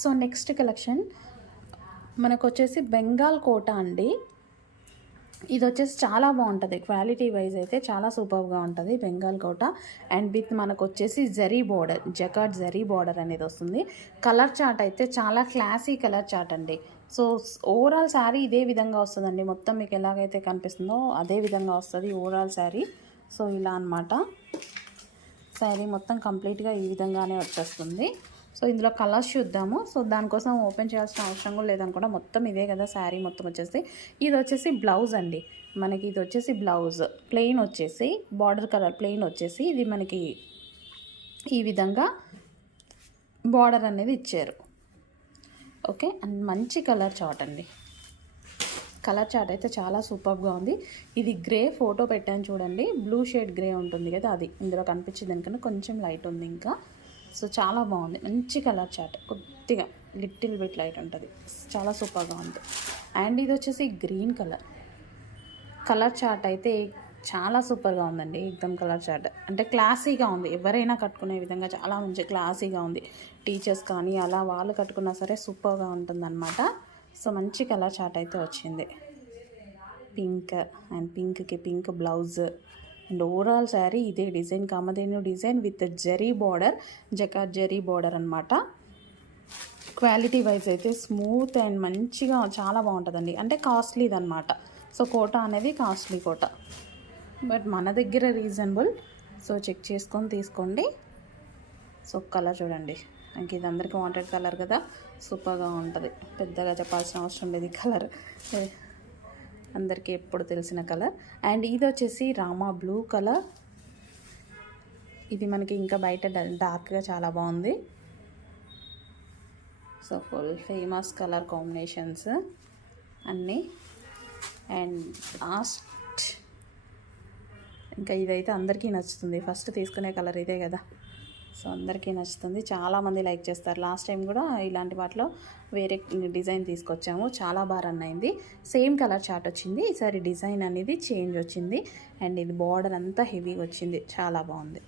So next collection మనకు వచ్చేసి బెంగాల్ కోట అండి. ఇది వచ్చేసి చాలా బాగుంటుంది. క్వాలిటీ వైజ్ అయితే చాలా సూపర్గా ఉంటుంది బెంగాల్ కోట. అండ్ విత్ మనకు వచ్చేసి zari border jacquard zari border అనేది వస్తుంది కలర్ చార్ట్ అయితే చాలా క్లాసీ కలర్ చార్ట్ అండి. సో ఓవరాల్ శారీ ఇదే విధంగా వస్తుందండి. మొత్తం మీకు ఎలాగైతే కనిపిస్తుందో అదే విధంగా వస్తుంది ఓవరాల్ శారీ. సో ఇలా అన్నమాట. శారీ మొత్తం కంప్లీట్గా ఈ విధంగానే వచ్చేస్తుంది. సో ఇందులో కలర్స్ చూద్దాము. సో దానికోసం ఓపెన్ చేయాల్సిన అవసరం కూడా లేదనుకుంటా. మొత్తం ఇదే కదా శారీ మొత్తం వచ్చేసి. ఇది వచ్చేసి బ్లౌజ్ అండి. మనకి ఇది వచ్చేసి బ్లౌజ్. ప్లెయిన్ వచ్చేసి బార్డర్ కలర్ ప్లెయిన్ వచ్చేసి ఇది మనకి ఈ విధంగా బార్డర్ అనేది ఇచ్చారు. ఓకే అండ్ మంచి కలర్ చాట్ అండి. కలర్ చార్ట్ అయితే చాలా సూపర్గా ఉంది. ఇది గ్రే ఫోటో పెట్టాను చూడండి. బ్లూ షేడ్ గ్రే ఉంటుంది కదా అది. ఇందులో కనిపించింది దానికన్నా కొంచెం లైట్ ఉంది ఇంకా. సో చాలా బాగుంది. మంచి కలర్ చార్ట్ కొద్దిగా లిటిల్ బిట్ లైట్ ఉంటుంది. చాలా సూపర్గా ఉంది. అండ్ ఇది వచ్చేసి గ్రీన్ కలర్. కలర్ చార్ట్ అయితే చాలా సూపర్గా ఉందండి. ఎగ్దమ్ కలర్ చార్ట్ అంటే క్లాసీగా ఉంది. ఎవరైనా కట్టుకునే విధంగా చాలా మంచి క్లాసీగా ఉంది. టీచర్స్ కానీ అలా వాళ్ళు కట్టుకున్నా సరే సూపర్గా ఉంటుందన్నమాట. సో మంచి కలర్ చార్ట్ అయితే వచ్చింది. పింక్ అండ్ పింక్కి pink blouse. And overall sari ఇదే design Kamadhenu design with zari border jacquard zari border అనమాట క్వాలిటీ వైజ్ అయితే స్మూత్ అండ్ మంచిగా చాలా బాగుంటుందండి. అంటే కాస్ట్లీది అనమాట సో కోట అనేది కాస్ట్లీ కోట. బట్ మన దగ్గర రీజనబుల్ సో చెక్ చేసుకొని తీసుకోండి. సో కలర్ చూడండి. ఇంక ఇది అందరికీ వాంటెడ్ కలర్ కదా. సూపర్గా ఉంటుంది. పెద్దగా చెప్పాల్సిన అవసరం లేదు ఈ కలర్ అందరికీ ఎప్పుడు తెలిసిన కలర్ అండ్ ఇది వచ్చేసి రామా బ్లూ కలర్ ఇది మనకి ఇంకా బయట డార్క్గా చాలా బాగుంది. So full famous colour combinations అన్నీ. And last. ఇంకా ఇదైతే అందరికీ నచ్చుతుంది. ఫస్ట్ తీసుకునే కలర్ ఇదే కదా. సో అందరికీ నచ్చుతుంది. చాలామంది లైక్ చేస్తారు. లాస్ట్ టైం కూడా ఇలాంటి వాటిలో వేరే డిజైన్ తీసుకొచ్చాము. చాలా బాగా రన్ అయింది. సేమ్ కలర్ చార్ట్ వచ్చింది. ఈసారి డిజైన్ అనేది చేంజ్ వచ్చింది. అండ్ ఇది బార్డర్ అంతా హెవీగా వచ్చింది. చాలా బాగుంది.